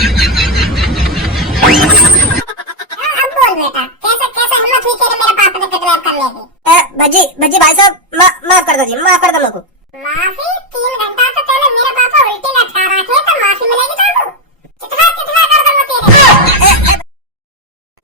अब बोल बेटा, कैसे कैसे हिम्मत हुई तेरे मेरे पापा ने किडनैप करने की? भज्जी भज्जी भाई साहब, माफ कर दो जी, माफ कर दो मेरे को। माफी? 3 घंटा तो पहले मेरे पापा उल्टी लटका रखे तो माफी मिलेगी तुमको? कितना कितना कर दूंगा तेरे?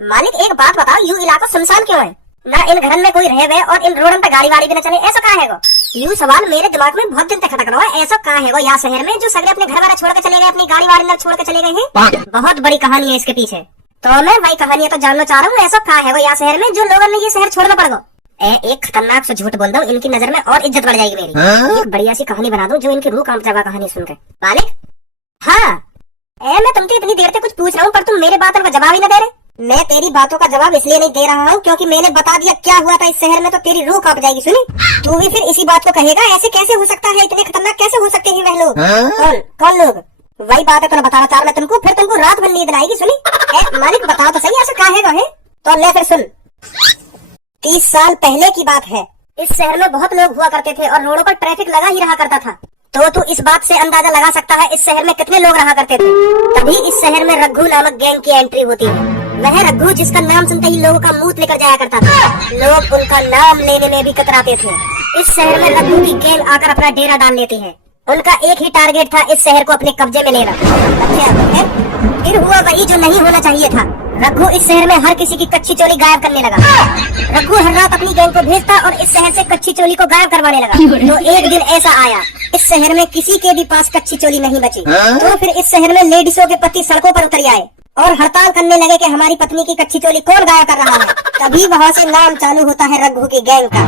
मालिक एक बात बताओ, यू इलाका सुनसान क्यों है? ना इन घर में कोई रहे हुए और इन रोडन पे गाड़ी वाड़ी भी न चले, ऐसा कहाँ है वो? यू सवाल मेरे दिमाग में बहुत दिन तक खटक रहा है, ऐसा कहाँ है वो यहाँ शहर में जो सगले अपने घर वाला छोड़ के चले गए, अपनी गाड़ी वाड़ी न छोड़ के चले गए हैं? बहुत बड़ी कहानी है इसके पीछे, तो मैं वही कहानी तो जानना चाह रहा हूँ, ऐसा कहाँ है वो यहाँ शहर में जो लोगों ने ये शहर छोड़ना पड़ गो? एक खतरनाक से झूठ बोल दूं, इनकी नजर में और इज्जत बढ़ जाएगी मेरी। एक बढ़िया सी कहानी बना दूं जो इनकी रूह कांप जाएगा कहानी सुनकर। मालिक, हाँ मैं तुमसे इतनी देर से कुछ पूछ रहा हूँ पर तुम मेरे बातों का जवाब ही न दे रहे। मैं तेरी बातों का जवाब इसलिए नहीं दे रहा हूँ क्योंकि मैंने बता दिया क्या हुआ था इस शहर में, तो तेरी रूह कांप जाएगी। सुनी, तू भी फिर इसी बात को कहेगा, ऐसे कैसे हो सकता है, इतने खतरनाक कैसे हो सकते हैं वह लोग? कौन कौन लोग? वही बात है, तो बताना चाह मैं तुमको, फिर तुमको रात भर नींद आएगी। सुनी मालिक बताओ तो सही, ऐसा क्या है? तो ले फिर सुन, 30 साल पहले की बात है, इस शहर में बहुत लोग हुआ करते थे और रोडों पर ट्रैफिक लगा ही रहा करता था। तो तू इस बात से अंदाजा लगा सकता है इस शहर में कितने लोग रहा करते थे। तभी इस शहर में रघु नामक गैंग की एंट्री होती है। वह रघु जिसका नाम सुनते ही लोगों का मुंह लेकर जाया करता था, लोग उनका नाम लेने में भी कतराते थे। इस शहर में रघु की गैंग आकर अपना डेरा डाल लेती है। उनका एक ही टारगेट था, इस शहर को अपने कब्जे में लेना। अच्छा, फिर हुआ वही जो नहीं होना चाहिए था। रघु इस शहर में हर किसी की कच्ची चोली गायब करने लगा। रघु हर रात अपनी गैंग को भेजता और इस शहर से कच्ची चोली को गायब करवाने लगा। तो एक दिन ऐसा आया, इस शहर में किसी के भी पास कच्ची चोली नहीं बची। तो फिर इस शहर में लेडीजों के पति सड़कों पर उतर आए और हड़ताल करने लगे कि हमारी पत्नी की कच्ची चोली कौन गायब कर रहा है। तभी वहाँ से नाम चालू होता है रघु की गैंग का।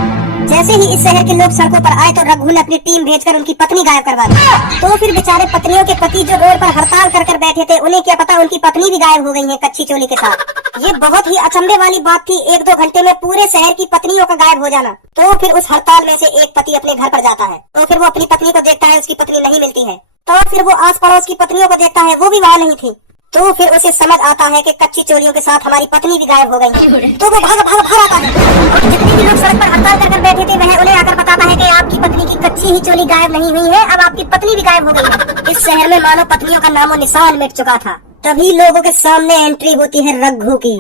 जैसे ही इस शहर के लोग सड़कों पर आए तो रघु ने अपनी टीम भेजकर उनकी पत्नी गायब करवा दी। तो फिर बेचारे पत्नियों के पति जो रोड पर हड़ताल कर बैठे थे, उन्हें क्या पता उनकी पत्नी भी गायब हो गई है कच्ची चोली के साथ। ये बहुत ही अचंभे वाली बात थी, 1-2 घंटे में पूरे शहर की पत्नियों का गायब हो जाना। तो फिर उस हड़ताल में से एक पति अपने घर पर जाता है, तो फिर वो अपनी पत्नी को देखता है, उसकी पत्नी नहीं मिलती है। तो फिर वो आस पड़ोस की पत्नियों को देखता है, वो भी वहाँ नहीं थी। तो फिर उसे समझ आता है कि कच्ची चोलियों के साथ हमारी पत्नी भी गायब हो गई है। तो वो भाग आता है और जितने भी लोग सड़क पर हड़ताल कर बैठे थे वह उन्हें आकर बताता है कि आपकी पत्नी की कच्ची ही चोली गायब नहीं हुई है, अब आपकी पत्नी भी गायब हो गई है। इस शहर में मानो पत्नियों का नामो निशान मिट चुका था। तभी लोगों के सामने एंट्री होती है रघु की।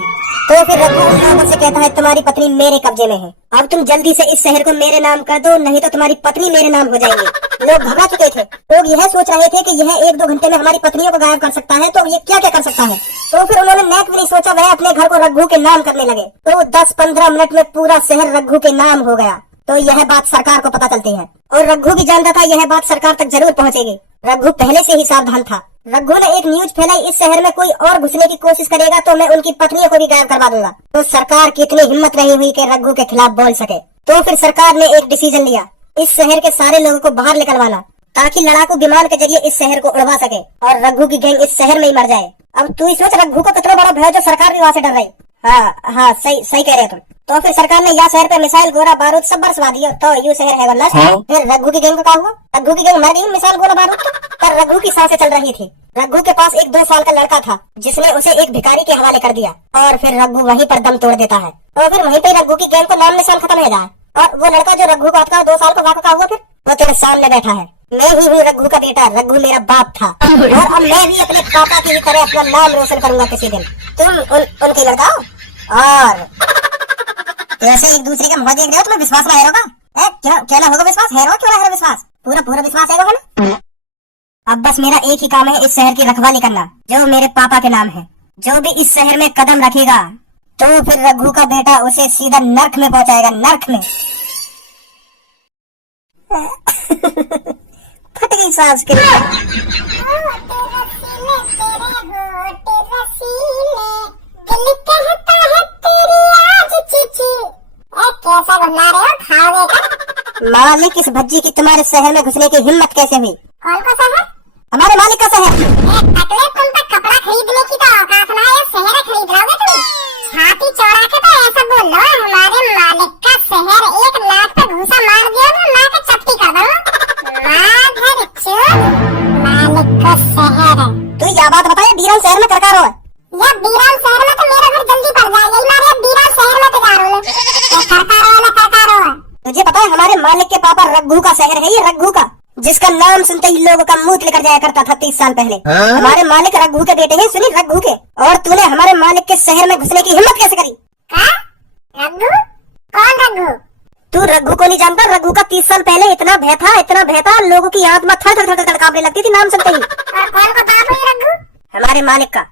तो फिर रघु उन लोगों से कहता है, तुम्हारी पत्नी मेरे कब्जे में है, अब तुम जल्दी से इस शहर को मेरे नाम कर दो, नहीं तो तुम्हारी पत्नी मेरे नाम हो जाएगी। लोग घबरा चुके थे, लोग यह सोच रहे थे कि यह 1-2 घंटे में हमारी पत्नियों को गायब कर सकता है, तो ये क्या क्या कर सकता है। तो फिर उन्होंने नेक भी नहीं सोचा, वह अपने घर को रघु के नाम करने लगे। तो 10-15 मिनट में पूरा शहर रघु के नाम हो गया। तो यह बात सरकार को पता चलती है और रघु भी जानता था यह बात सरकार तक जरूर पहुंचेगी। रघु पहले से ही सावधान था। रघु ने एक न्यूज फैलाई, इस शहर में कोई और घुसने की कोशिश करेगा तो मैं उनकी पत्नियों को भी गायब करवा दूंगा। तो सरकार की इतनी हिम्मत नहीं हुई कि रघु के खिलाफ बोल सके। तो फिर सरकार ने एक डिसीजन लिया, इस शहर के सारे लोगों को बाहर निकलवाना, ताकि लड़ाकू विमान के जरिए इस शहर को उड़वा सके और रघु की गैंग इस शहर में ही मर जाए। अब तू सोच रघु को कितना बड़ा भय जो सरकार भी वहाँ से डर रही। हाँ सही कह रहे हो तुम। तो फिर सरकार ने यहाँ शहर पे मिसाइल, गोला बारूद सब बरसवा दिया, तो यू शहर है वरना। फिर रघु की गैंग को क्या हुआ? रघु की गैंग मर गई मिसाइल, गोला बारूद पर रघु की सांसें चल रही थी। रघु के पास एक 2 साल का लड़का था जिसने उसे एक भिखारी के हवाले कर दिया और फिर रघु वहीं पर दम तोड़ देता है। और फिर वहीं पे रघु की गैंग को नाम निशान खत्म हो जाए। और वो लड़का जो रघु का था 2 साल का, वाक़ हुआ फिर वो तेरे सामने बैठा है। मैं ही हूँ रघु का बेटा, रघु मेरा बाप था और अब मैं भी अपने पापा की तरह अपना नाम रोशन करूंगा किसी दिन। तुम उनके लड़का हो और ऐसे एक दूसरे का मुँह देख रहे हो, तुम्हें विश्वास ना होगा? क्या ना होगा विश्वास? है क्यों ना है विश्वास? पूरा विश्वास है ना? अब बस मेरा एक ही काम है, इस शहर की रखवाली करना जो मेरे पापा के नाम है। जो भी इस शहर में कदम रखेगा तो फिर रघु का बेटा उसे सीधा नर्क में पहुंचाएगा, नर्क में। फट गई सांस के कैसा बना रहे हो, खाओगे क्या? मालिक, इस भज्जी की तुम्हारे शहर में घुसने की हिम्मत कैसे हुई? कौन का शहर? हमारे मालिक का शहर। टकले, तुम तक कपड़ा खरीदने की तो औकात ना है, शहर खरीद लोगे तुम? छाती चौड़ा के तो ऐसा बोल लो, हमारे मालिक का शहर, 1 लाख पे घूसा मार दिया ना, माँ के चपटी कर दो। मालिक का शहर है। तू यह बात बताया बीरान शहर में करकार हो? या बीरान शहर में तो मेरा घर जल्दी पड़ जाएगा, मारे बीरान शहर में तो जा रहा हूँ। तुझे पता है हमारे मालिक के पापा रघु का शहर है, ये रघु का। जिसका नाम सुनते ही लोगों का मुंह लेकर जाया करता था 30 साल पहले। हमारे मालिक रघु के बेटे हैं, सुनील रघु के। और तूने हमारे मालिक के शहर में घुसने की हिम्मत कैसे करी? रघु? कौन रघु? तू रघु को नहीं जानता? रघु का 30 साल पहले इतना भय था, लोगों की आत्मा थर थर थर कांपने लगती थी नाम सुनते ही। और कौन को बाप है रघु? हमारे मालिक का।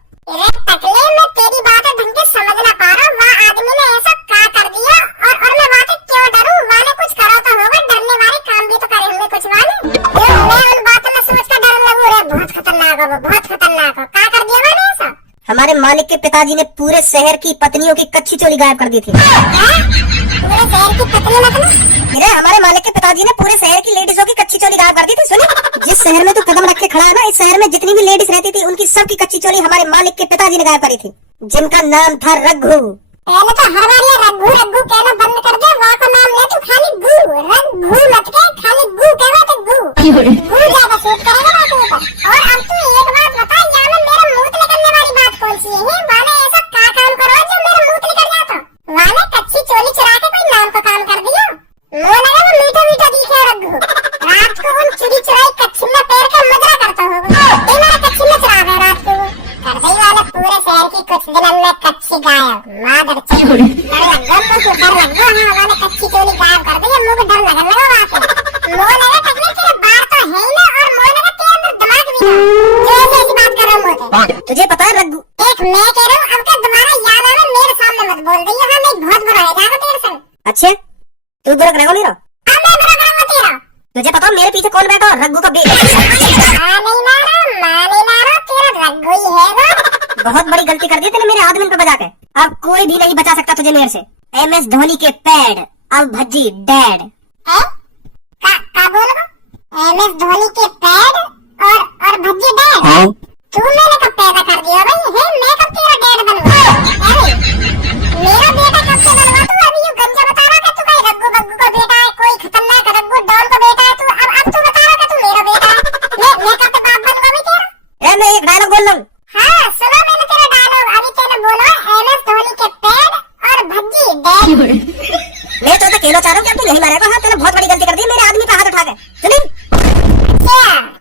टकले, मैं तेरी बातें ढंग से समझ ना पा रहा हूँ। वहाँ आदमी ने ऐसा क्या कर दिया और मैं वहाँ से क्यों डरूं? वहाँ ने कुछ करा तो होगा, डरने वाले काम भी तो करे होंगे कुछ वाले। मैं उन बातों में सोच कर डरने लगूं, रे बहुत खतरनाक है वो, बहुत खतरनाक है। क्या कर दिया मैंने ऐसा? हमारे मालिक के पिताजी ने पूरे शहर की पत्नियों की कच्ची चोली गायब कर दी थी। पूरे शहर की पत्नी मतलब? हमारे मालिक के पिताजी ने पूरे शहर की लेडीजों की कच्ची चोली गायब कर दी थी। सुनी, जिस शहर में तू कदम रख के खड़ा है ना, इस शहर में जितनी भी लेडीज रहती थी उनकी सबकी कच्ची चोली हमारे मालिक के पिताजी ने गायब करी थी, जिनका नाम था रघु। पहले तो हर बार ये रघु रघु कहना बंद कर दे। वहाँ का नाम ले तू, खाली गु रघु मत कह, खाली गु कहवा तो गु ज्यादा सूट करेगा बात ऊपर। और अब तू एक बात बता, यहाँ में मेरे मुंह निकलने वाली बात कौन सी है? वाले ऐसा क्या काम करो जो मेरे मुंह निकल जाता? वाले कच्ची चोली चुरा के कोई नाम का काम कर दिया? मुँह लगा वो मीठा मीठा दिखे रघु। रात को उन चुरी चुराई कच्ची में पैर का मजरा करता होगा। मेरा कच्ची में चुरा गया रात को कर दई वाले पूरे शहर की कुछ दिन में कच्ची गायब। मादर चोरी डर लग गया। हाँ वाले कच्ची चोली गायब कर दी, मुझे डर लगने लगा। वहाँ पे मुँह लगा तकलीफ, तेरे बाल तो है ही ना, और मुँह लगा तेरे अंदर दिमाग भी है जो ऐसी बात कर रहा हूँ। तुझे पता है रघु? एक मैं कह रहा हूँ, अब का तुम्हारा याद आना मेरे सामने मत बोल दी। हाँ मैं बहुत बुरा है जाएगा तेरे संग। अच्छे, तू बुरा करेगा नहीं रहा? हाँ मैं बुरा करूँगा तेरा। तुझे पता मेरे पीछे कौन बैठा? रघु का बेटा। तेरा रघु ही है वो। बहुत बड़ी गलती कर दी तूने मेरे आदमी पे बजा के। अब कोई भी नहीं बचा सकता तुझे मेरे से। MS धोनी के पैड, अब भज्जी डैड। का बोलोगा? MS धोनी के पैड और भज्जी डैड? तू मैंने कब पैदा कर दिया भाई? है मैं कब तेरा डैड बनूंगा? मेरा बेटा कब से बनवा? तू अभी यूं गंजा बता रहा कि तू कोई रघु बग्गू का बेटा है, कोई खतरनाक रघु डॉन का बेटा है। तू अब तू बता रहा कि तू मेरा बेटा है। मैं कब से बाप बनूंगा भाई तेरा? मैं एक डायलॉग बोल रहा हूँ। हाँ सुनो मैंने तेरा डायलॉग। अभी तेने बोला MS धोनी के पैड और भज्जी डैड। मैं तो कहना चाह रहा हूँ कि अब तू यही मारेगा। हाँ तूने बहुत बड़ी गलती कर दी मेरे आदमी पे हाथ उठा के। सुनी?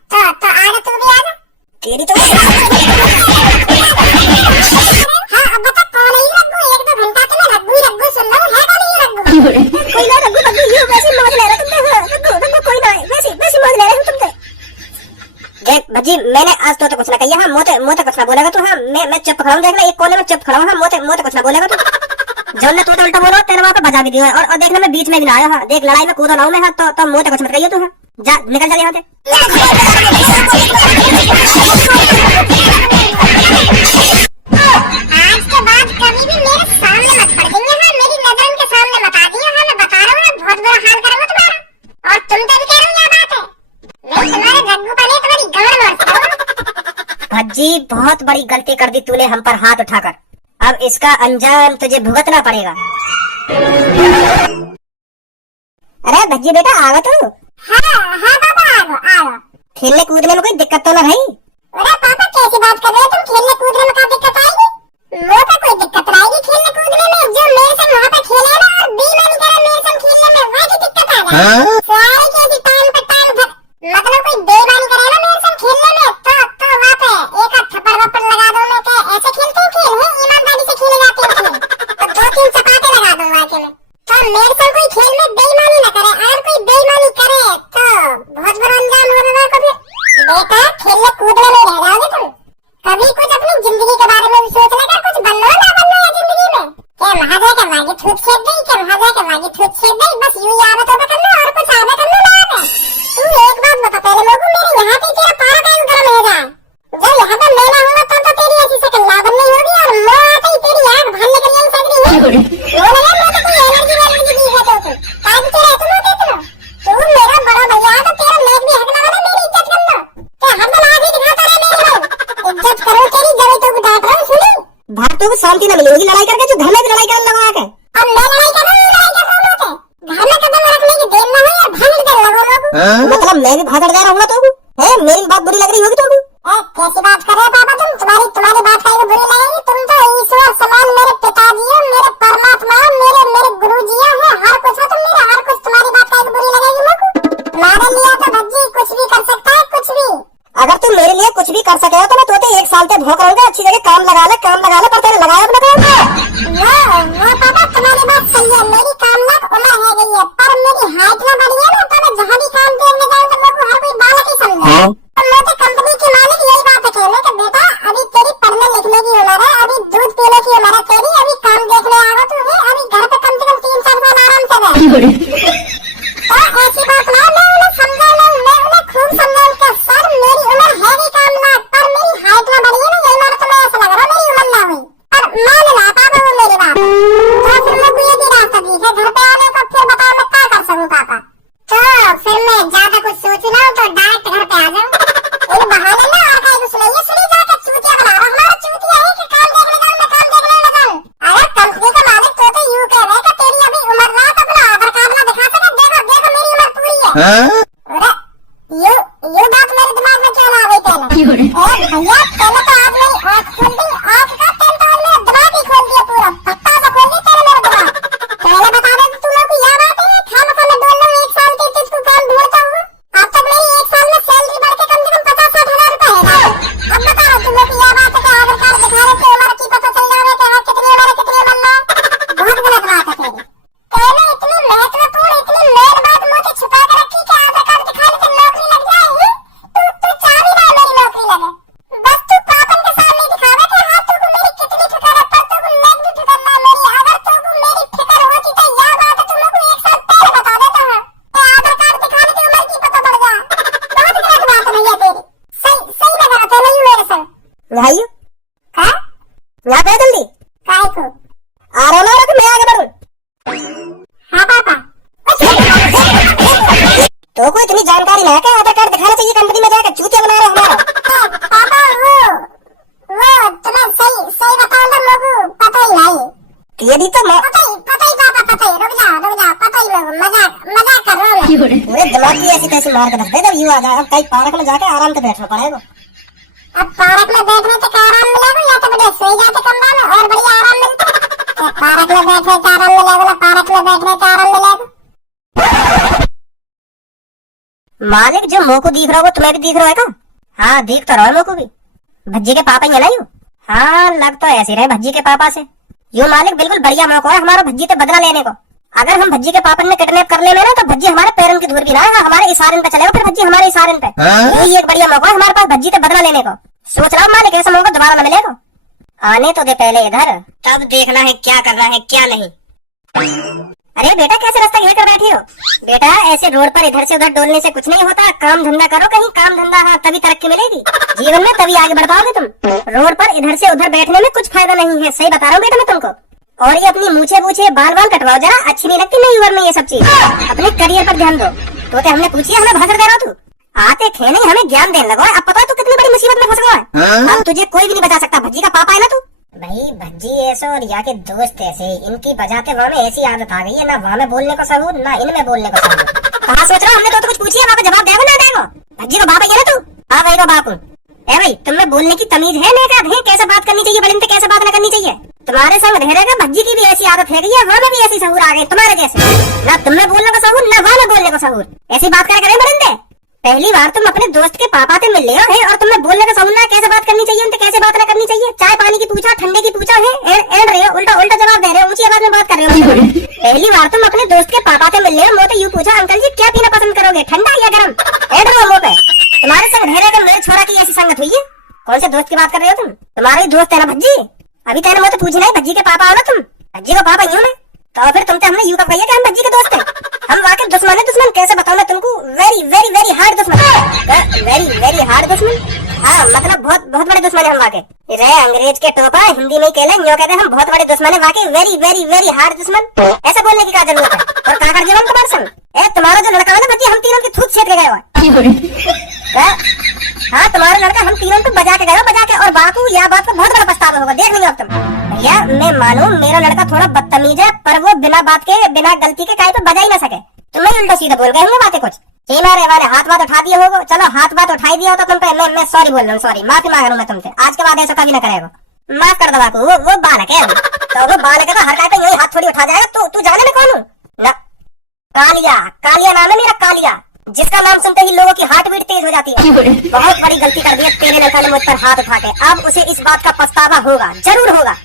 अच्छा तो आजा, तू भी आजा। तेरी तो हाँ अब बता कौन है रघु? 1-2 घंटा तो मैं रघु सुन रहा हूँ। है कौन ये रघु? कोई ना रघु बग्गू, यूं वैसे मौज ले रहे तुम पे। हाँ रघु कोई ना, वैसे मौज ले रहे हो तुम पे। देख भज्जी, मैंने आज तो कुछ ना कही। हाँ मोते कुछ ना बोलेगा तू। हाँ मैं चुप खड़ा हूँ, देख ना एक कोने में चुप खड़ा हूँ। हाँ मोते कुछ ना बोलेगा तू। जो ने तू उल्टा बोलो तेरे वहाँ पे बजा भी दिया। और देखना मैं बीच में भी ना आया। हाँ देख लड़ाई में कूदा ना हूँ मैं। हाँ तो मोते कुछ मत कहिए तू। हाँ जा निकल जा यहाँ से। आज के बाद कभी भी मेरे सामने मत पड़ जाइए। हाँ मेरी नजर के सामने मत आ जाइए। हाँ मैं बता रहा हूँ बहुत बुरा हाल करूँगा तुम्हारा। और तुम तो भी कह रहे हो यह बात है, मैं तुम्हारे रघु पर तुम्हारी गांड मार दूंगा। भज्जी बहुत बड़ी गलती कर दी तूने हम पर हाथ उठाकर। अब इसका अंजाम तुझे भुगतना पड़ेगा। अरे भज्जी बेटा आवा तू। हाँ पापा आओ। खेलने कूदने में कोई दिक्कत तो ना भाई? अरे पापा कैसी बात कर रहे हो तुम? खेलने कूदने में क्या दिक्कत आएगी? वो तो कोई दिक्कत नहीं आएगी खेलने कूदने में। जो मेरे संग वहाँ पे खेले ना और बेईमानी करे मेरे संग खेलने में, वहाँ की दिक्कत आ जाएगी। सारे कैसी टाइम पे टाइम मतलब कोई बेईमानी करे ना मेरे संग खेलने में तो वहाँ पे एक आध थप्पड़ वप्पड़ लगा दो। मैं क्या ऐसे खेलते हैं खेल है? ईमानदारी से खेले जाते हैं खेल तो 2-3 चपाटे लगा दूंगा के में। तो मेरे संग कोई खेल में बेईमानी न करे। अगर कोई बेईमानी करे तो बहुत बड़ा अंजाम होगा को फिर। बेटा खेलने कूदने में रह जाओगे तुम। कभी कुछ अपनी जिंदगी के बारे में भी सोच लेकर कुछ बनना ना बनना है जिंदगी में। क्या महाजय के वागी थूत छेद गई? क्या महाजय के वागी थूत छेद गई? बस यूं ही आदत होता करना और कुछ आदत करना ना आवे। तू एक बात बता पहले लोगों, मेरे यहाँ पे तेरा पारा का गरम हो जाए। जब यहाँ पे मेला होगा तो तेरी ऐसी शक्ल लाभन नहीं होगी और मैं आते ही तेरी आग भान निकल जाएगी सगरी है। वो लगा मैं तो कोई एनर्जी दी है तो काज तेरा तुम देख लो। तू मेरा बड़ा भैया है तो तेरा मैं भी हक लगा मेरी इज्जत करना। तो हर दिन आगे दिखाता रहे मेरे भाई। इज्जत करो तेरी जरूरत तो डांट रहा हूँ। सुनी भारतों को शांति न मिली होगी लड़ाई करके, जो घर में भी लड़ाई करने लगा के। अब मैं लड़ाई कर रहा हूँ घर में कदम रखने की देर न हो या भाग दे लगो। मतलब मैं भी भागड़ जा रहा हूँ तो है? मेरी बात बुरी लग रही होगी तो? कैसी बात कर रहे हो पापा तुम? तुम्हारी बात का बुरी लगेगी? तुम तो ईश्वर समान मेरे पिताजी हो, मेरे परमात्मा हो, मेरे गुरुजी हो। हर कुछ हो तुम मेरे, हर कुछ तुम्हारी बात का बुरी लगेगी मेरे को। तुम्हारे लिए तो भज्जी कुछ भी कर सके हो तो मैं तोते 1 साल से भौंक रहा हूँ अच्छी जगह काम लगा ले पर तेरे लगाया अपने काम वो पापा तुम्हारी बात सही है, मेरी काम ना उम्र है गई है, पर मेरी हाइट ना बढ़ी है ना, तो मैं जहाँ भी काम देखने जाऊँ तो मेरे को हर कोई बालक ही समझे। और मैं तो कंपनी के मालिक यही बात कहने कि बेटा अभी तेरी पढ़ने लिखने की उम्र है, अभी दूध पीने की उम्र है तेरी, अभी काम देखने आएगा तू है, अभी घर पे कम से कम 3-4 साल आराम से रह। तो ऐसी बात ना, मैं उन्हें समझाऊंगा, मैं उन्हें खूब समझाऊंगा सर मेरी उम्र है भी काम ना, पर मेरी हाइट ना बढ़ी है ना, यही बात तुम्हें ऐसा लग रहा मेरी उम्र ना हुई, पर मान ला पापा वो मेरी बात। तो फिर मैं कोई भी रास्ता दिखे घर पे आने को, फिर बताओ मैं क्या कर सकूं पापा। तो फिर मैं ज्यादा कुछ सोच रहा हूँ तो डायरेक्ट घर पे आ जाऊँ, इन बहाने ना और कहीं कुछ नहीं है, सुनी जाकर चूतिया बना रहा, हमारा चूतिया है कि काम देखने जाऊँ, मैं काम देखने न जाऊँ। अरे कंपनी का मालिक तो यूं कह रहे कि तेरी अभी उम्र ना तो अपना आधार कार्ड ना दिखा सके, देखो देखो मेरी उम्र पूरी है। अरे ये बात मेरे दिमाग में क्यों ना आ गई पहले? भैया पहले तो आज मेरी आँख खोल दी, आँख का तेल तो मेरा दिमाग ही खोल दिया, पूरा पत्ता सा खोल दिया तेरे मेरा दिमाग। पहले बता दे तो तुम लोग को यह बात है खाना खाना डोल लो 1 साल के तुझको काम ढूंढता हूँ, अब तक मेरी 1 साल में सैलरी बढ़ के कम से कम 50-60 हजार रुपए है। अब बता रहा तुम लोग को यह बात है कि आधार कार्ड दिखा रहे थे उम्र की पता चल जावे कि आप कितनी उम्र ना, बहुत गलत बात है तेरी। पहले इतनी महत्वपूर्ण इतनी मेन बात मुझे छुपा कर रखी कि आधार कार्ड दिखाने से नौकरी लग जाएगी, तू चाह भी ना मेरी नौकरी लगे, बस तू पापन के सामने दिखावे कि हाँ तुमको मेरी कितनी फिक्र है, पर तुमको नेक भी फिक्र ना मेरी, अगर तुमको मेरी फिक्र होती तो यह बात है तुम लोग को 1 साल पहले बता देता हूँ कि आधार कार्ड दिखाने से उम्र की पता पड़ जाए। बहुत गलत बात है भैया तेरी, सही लग रहा था नहीं मेरे संग भाई हाँ यहाँ पे जल्दी काय को आ रहा ना तो मैं आगे बढ़ूं। हाँ पापा। तो कोई इतनी जानकारी ना है कि आधार कार्ड दिखाना चाहिए कंपनी में जाकर चूतिया बना रहे हमारा। पापा वो तुम्हें सही बताऊं तो लोगों पता ही नहीं, ये भी तो मैं पता ही पापा पता ही, रुक जा पता ही लोगों मजाक कर रहा हूँ मैं। पूरे दिमाग की ऐसी तैसी मार के रख दे जब यू आ जाए, अब कहीं पार्क में जाके आराम से बैठना पड़ेगा। अब पार्क में बैठने से क्या आराम मिलेगा, या तो बढ़िया सोई जाते कमरा में और बढ़िया आराम मिलता है। पार्क में बैठने से आराम मिलेगा, पार्क में बैठने से आराम मिलेगा। मालिक जो मोको दिख रहा हो वो तुम्हें भी दिख रहा है क्या? हाँ दिख तो रहा है मोको भी, भज्जी के पापा ही है ना यू? हाँ लग तो ऐसे रहे भज्जी के पापा से। यू मालिक बिल्कुल बढ़िया मौका है हमारा भज्जी से बदला लेने को। अगर हम भज्जी के पापा ने किडनैप कर ले ना तो भज्जी हमारे पैरों की धूल भी ना है, हमारे इशारे पे चलेगा, फिर भज्जी हमारे इशारे पे। यही एक बढ़िया मौका है हमारे पास भज्जी से बदला लेने को। सोच रहा हूँ मालिक ऐसा मौका दोबारा न मिलेगा। आने तो दे पहले इधर, तब देखना है क्या करना है क्या नहीं। अरे बेटा कैसे रास्ता घेर कर बैठी हो? बेटा ऐसे रोड पर इधर से उधर डोलने से कुछ नहीं होता, काम धंधा करो कहीं, काम धंधा हाँ तभी तरक्की मिलेगी जीवन में, तभी आगे बढ़ पाओगे तुम। रोड पर इधर से उधर बैठने में कुछ फायदा नहीं है, सही बता रहा हूँ बेटा मैं तुमको। और ये अपनी मूछे बूछे बाल कटवाओ जरा, अच्छी नहीं लगती नई उम्र में ये सब चीज। अपने करियर पर ध्यान दो। तो हमने पूछी हमें भाषण दे रहा तू, आते थे नहीं हमें ज्ञान देने लगो। अब पता है तू कितनी बड़ी मुसीबत में फंस गया है। अब तुझे कोई भी नहीं बचा सकता, भज्जी का पापा है ना तू। भाई भज्जी ऐसे और या के दोस्त ऐसे, इनकी बजाते वहाँ में ऐसी आदत आ गई है, ना वहाँ में बोलने को सबूत ना इनमें बोलने को सबूत। कहाँ सोच रहा हमने तो कुछ पूछी है, वहाँ पे जवाब देगा ना देगा? भज्जी को बाप है ना तू? हाँ भाई को बाप हूँ। ए भाई तुम्हें बोलने की तमीज है नहीं, कैसे बात करनी चाहिए, बड़े कैसे बात न करनी चाहिए। तुम्हारे संग रह रहेगा भज्जी की भी ऐसी आदत है गई है, वहाँ भी ऐसी सहूर आ गई तुम्हारे जैसे, ना तुम्हें बोलने का सहूर ना वहाँ में बोलने का सहूर। ऐसी बात करे बड़े, पहली बार तुम अपने दोस्त के पापा से मिल रहे हो और तुम्हें बोलने का सहूर ना, कैसे बात करनी चाहिए उनसे कैसे बात ना करनी चाहिए। चाय पानी की पूछा, ठंडे की पूछा है, एड़ रहे हो, उल्टा जवाब दे रहे हो, ऊंची आवाज में बात कर रहे हो। पहली बार तुम अपने दोस्त के पापा से मिल रहे हो, मुझे यूँ पूछा अंकल जी क्या पीना पसंद करोगे, ठंडा या गरम? एड़ रहे हो मुँह पे। तुम्हारे संग रह रहे मेरे छोरा की ऐसी संगत हुई है। कौन से दोस्त की बात कर रहे हो तुम? तुम्हारा ही दोस्त है ना भज्जी। अभी तेने मुझे पूछना है भज्जी के पापा हो ना तुम? भज्जी को पापा ही हूँ मैं, तो फिर तुमसे हमने यूं कहा कि हम भज्जी के दोस्त हैं। हम वाकई दुश्मन है, दुश्मन कैसे बताऊं मैं तुमको, वेरी हार्ड दुश्मन, वेरी हार्ड दुश्मन। हाँ मतलब बहुत बड़े दुश्मन है हम वाकई। रहे अंग्रेज के टोपा हिंदी में कहले यूं कहते हैं हम बहुत बड़े दुश्मन है वाकई, वेरी हार्ड दुश्मन। ऐसा बोलने की क्या जरूरत है? और कहा कर जीवन तुम्हारे संग तुम्हारा जो लड़का है ना भज्जी, हम तीनों की थूक छेद के गए हुआ। हाँ तुम्हारा लड़का हम तीनों को बजा के और बाकू यह बात को बहुत बड़ा पछतावा होगा, देख लेंगे अब तुम। भैया मैं मानूं मेरा लड़का थोड़ा बदतमीज है, पर वो बिना बात के बिना गलती के कहीं पे बजा ही ना सके। तुम्हें उल्टा सीधा बोल गए होंगे बातें कुछ, मारे हाथ बात उठा दिए होगा। चलो हाथ बात उठाई दिया हो तो तुम पे मैं सॉरी बोल रहा हूँ, सॉरी माफी मांग रहा हूँ मैं तुमसे, आज के बाद ऐसा कभी ना करेगा। माफ कर दो बाकू, वो बालक है तो वो बालक है तो हर पे यही हाथ थोड़ी उठा जाएगा। तू जाने में कौन हूँ ना? कालिया नाम है मेरा, कालिया। जिसका नाम सुनते ही लोगों की हार्ट बीट तेज हो जाती है। बहुत बड़ी गलती कर दी है तेरे लड़का ने मुझ पर हाथ उठा के। अब उसे इस बात का पछतावा होगा, जरूर होगा।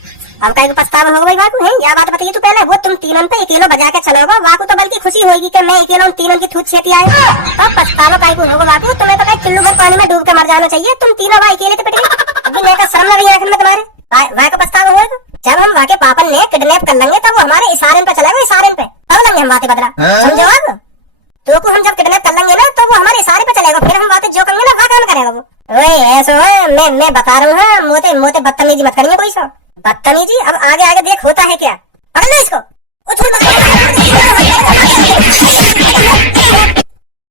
अब कहीं पछतावा होगा भाई वाकू है? या बात बताइए तू पहले, वो तुम तीनों पे अकेलो बजा के चलोगा, वाकू तो बल्कि खुशी होगी कि मैं अकेला उन तीनों की थूत छेती आए। तो पछतावा कहीं को होगा वाकू? तुम्हें तो कहीं चुल्लू भर पानी में डूब के मर जाना चाहिए। तुम तीनों भाई अकेले तो पिट गए। अभी मैं का शर्म लगी आखिर में तुम्हारे वह का पछतावा होगा जब हम वाके पापन ने किडनैप कर लेंगे, तब वो हमारे इशारे पे चलेगा, इशारे पे तब लेंगे हम बातें बदला। समझो आप? तो को हम जब किडनैप कर लेंगे ना, तो वो हमारे इशारे पे चलेगा, फिर हम बातें जो करेंगे ना वह काम करेगा वो। ओए ऐसा है, मैं बता रहा हूँ, मोटे मोटे बदतमीजी मत करिए कोई सा बदतमीजी। अब आगे आगे देख होता है क्या। पकड़ लो इसको।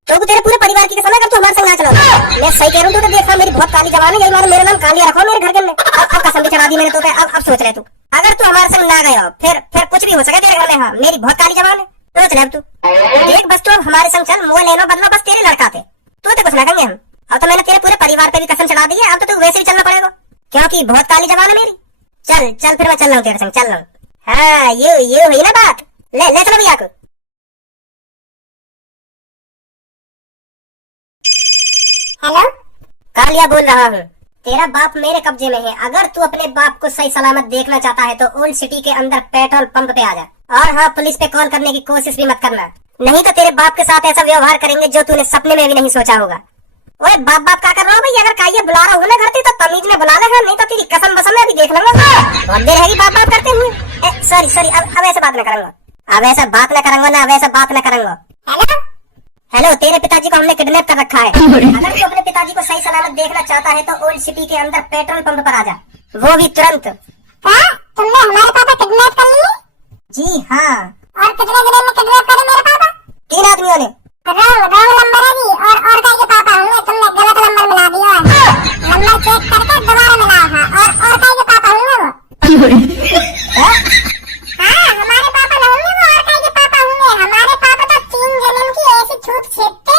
तो तेरे पूरे परिवार की कसम है, अगर तू हमारे संग ना चलो। मैं सही कह रहा हूँ, तू तो देखा मेरी बहुत काली जबान है, यही मानो मेरा नाम कालिया रखो मेरे घर के अंदर। अब कसम भी चढ़ा दी मैंने तो पे। अब सोच रहे तू, अगर तू हमारे संग ना गया फिर कुछ भी हो सके तेरे घर में। हाँ मेरी बहुत काली जबान है, सोच रहे अब तू। देख बस तू अब हमारे संग चल, मोह लेना बदला बस तेरे लड़का थे, तू तो कुछ ना करेंगे हम। अब तो मैंने तेरे पूरे परिवार पे भी कसम चढ़ा दी है, अब तो तू वैसे भी चलना पड़ेगा, क्योंकि बहुत काली जबान है मेरी। चल चल फिर मैं चल रहा हूँ तेरे संग, चल रहा हूँ। हाँ ये हुई ना बात। ले चलो भैया को। हेलो, कालिया बोल रहा हूँ। तेरा बाप मेरे कब्जे में है। अगर तू अपने बाप को सही सलामत देखना चाहता है तो ओल्ड सिटी के अंदर पेट्रोल पंप पे आ जा। और हाँ, पुलिस पे कॉल करने की कोशिश भी मत करना, नहीं तो तेरे बाप के साथ ऐसा व्यवहार करेंगे जो तूने सपने में भी नहीं सोचा होगा। ओए बाप क्या कर रहा हो भाई? अगर काइया बुला रहा हूँ ना घर तो तमीज में बुला ले, नहीं तो तेरी कसम बसम में अभी देख लूंगा। बहुत देर रहेगी बाप करते हुए। सॉरी अब ऐसे बात न करूंगा, अब ऐसा बात न करूंगा ना, अब ऐसा बात न करूंगा। हेलो, तेरे पिताजी को हमने किडनैप कर रखा है। अगर तू अपने पिताजी को सही सलामत देखना चाहता है तो ओल्ड सिटी के अंदर पेट्रोल पंप पर आ जा, वो भी तुरंत। तुमने हमारे पापा किडनैप कर लिए? जी हाँ। और कितने दिनों में किडनैप करे मेरे पापा? 3 आदमियों ने। रॉन्ग नंबर है जी। और कहीं के पापा होंगे, तुमने गलत नंबर मिला दिया है। नंबर चेक करके दोबारा मिलाया है। और कहीं के पापा होंगे वो। हाँ हमारे पापा नहीं होंगे वो, और कहीं के पापा होंगे। हमारे पापा तो 3 जन्म की ऐसी छूट छेदते,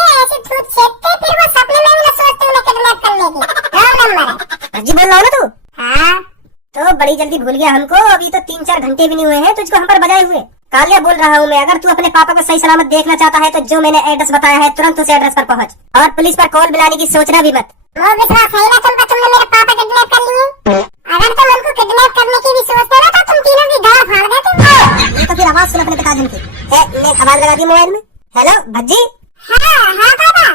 फिर वो सपने में भी न सोचते उन्हें किडनैप करने की। रॉन्ग नंबर है जी। बोल रहा हूँ ना तू? हाँ तो बड़ी जल्दी भूल गया हमको, अभी तो 3-4 घंटे भी नहीं हुए हैं तुझको हम पर बजाए हुए। कालिया बोल रहा हूँ मैं, अगर तू अपने पापा को सही सलामत देखना चाहता है तो जो मैंने एड्रेस बताया है तुरंत उस एड्रेस पर पहुँच, और पुलिस पर कॉल बुलाने की सोचना भी मत। वो विश्वास है ना तुमको, तुमने मेरे पापा किडनैप कर लिए? अगर तुम उनको किडनैप करने की भी सोचते ना तो तुम तीनों की दाढ़ फाड़ देते। तो फिर आवाज सुन अपने पिताजी की। मैं आवाज लगा दी मोबाइल में। हेलो भज्जी। हाँ पापा।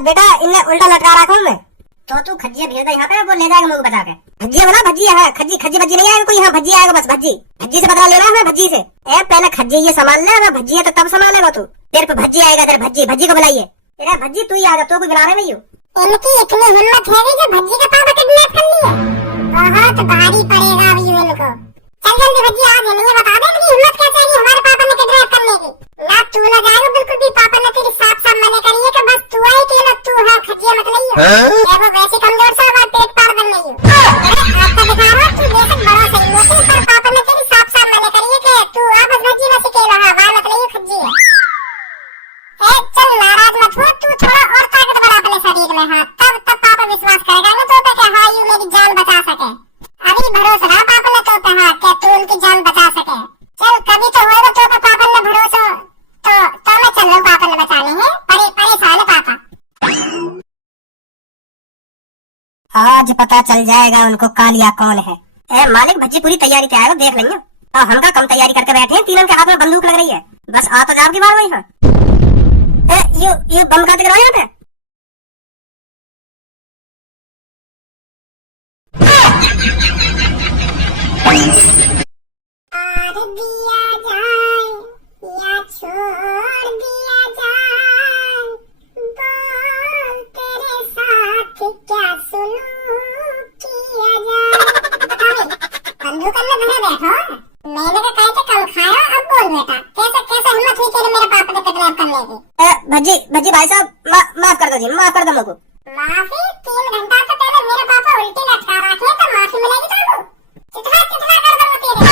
बेटा इन्हें उल्टा लटका रखा हूँ मैं, तो तू खज्जिया भेज दे यहाँ पे, वो ले जाएगा मुंह बचा के। भज्जिया बना, भज्जी है, खज्जी नहीं आएगा कोई। हाँ भज्जी आएगा बस, भज्जी से बदला लेना है भज्जी से। पहले खज्जी ये संभाल ले, अगर भज्जी है तो तब संभालेगा तू। तेरे पे भज्जी आएगा, तेरे भज्जी को बुलाइए। तेरा भज्जी तू ही आ जा, तो कोई बुला रहे भैया। इनकी इतनी हिम्मत है जो भज्जी का पापा किडनैप कर लिया, बहुत भारी पड़ेगा अभी इनको। चल जल्दी भज्जी आ जाए, मुझे बता दे इनकी हिम्मत कैसे आई हमारे पापा ने किडनैप करने की। ना तू ना जाएगा बिल्कुल भी, पापा ने तेरी साफ मना करी है कि बस तू आई अकेला, तू है खज्जिया मत लइयो। देखो वैसे कमजोर सा बात पेट पार बन रही हो। आपका दिखा रहा तू बेशक बड़ा सही मोटी, पर पापा ने तेरी साफ मना करी है कि तू आपस भज्जी में अकेला है, बाहर मत लइयो खज्जिया। चल नाराज मत हो, तू थोड़ा और ताकतवर अपने शरीर में। हाँ तब पापा विश्वास करेगा ना तो पे हाँ यू मेरी जान बचा सके। अभी भरोसा रहा पापा ने तो पे हाँ क्या तू उनकी जान बचा सके। चल कभी तो होगा तो पे पापा ने भरोसा तो मैं चल रहा हूँ पापा ने बचाने हैं। परेशान है पापा। आज पता चल जाएगा उनको कालिया कौन है। मालिक भज्जी पूरी तैयारी तैयार हो, देख लेंगे। और हम का कम तैयारी करके बैठे हैं, तीनों के हाथ में बंदूक लग रही है, बस आ तो जाओ की बार वही है। ये बम खाते गिरा यहाँ पे। और दिया जाए या छोड़ दिया जाए, बोल तेरे साथ क्या सुलूक किया जाए। बंदूक में भरे बैठो, मैंने का कहे थे कम खाया, अब बोल बेटा कैसे हिम्मत हुई तेरे मेरे पापा ने किडनैप करने की। भज्जी भाई साहब माफ कर दो जी, माफ कर दो मुझको। माफी? 3 घंटा तो पहले मेरे पापा उल्टी लटका रखे तो माफी मिलेगी तुमको? चितला कर दूंगा तेरे।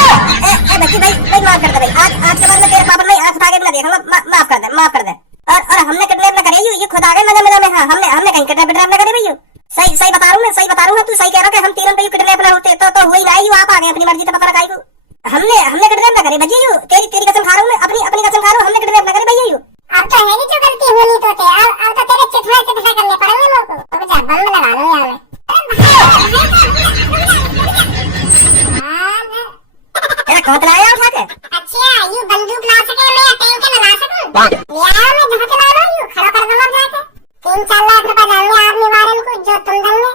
भज्जी भाई माफ कर दे भाई, आज के बाद में तेरे पापा नहीं आंख उठा के भी ना देखूंगा। माफ कर दे। और हमने किडनैप न करे, ये खुद आ गए मजा में। हाँ हमने कहीं किडनैप न करे भैया। सही बता रहा हूँ, तू सही कह रहा है। हम तीनों पे किडनैप ना होते तो हुई ना, आप आ गए अपनी मर्जी से, पता लगा को। हमने किडनैप न करे भैया, तेरी कसम खा रहा हूँ मैं, अपनी कसम खा रहा हूँ, हमने किडनैप न करे भैया। अब तो है नहीं जो गलती होनी तो थे, आवे। तेरा कौन लाया उठा के? अच्छा यू बंदूक ला सके मैं टैंक में ला सकूं? यार मैं धमक ला रहा हूँ खड़ा कर दूंगा जाके। 3-4 लाख रुपए देंगे आदमी वारन को जो तुम देंगे।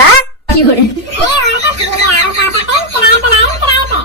का? ये और का किराए पे लाए किराए पे।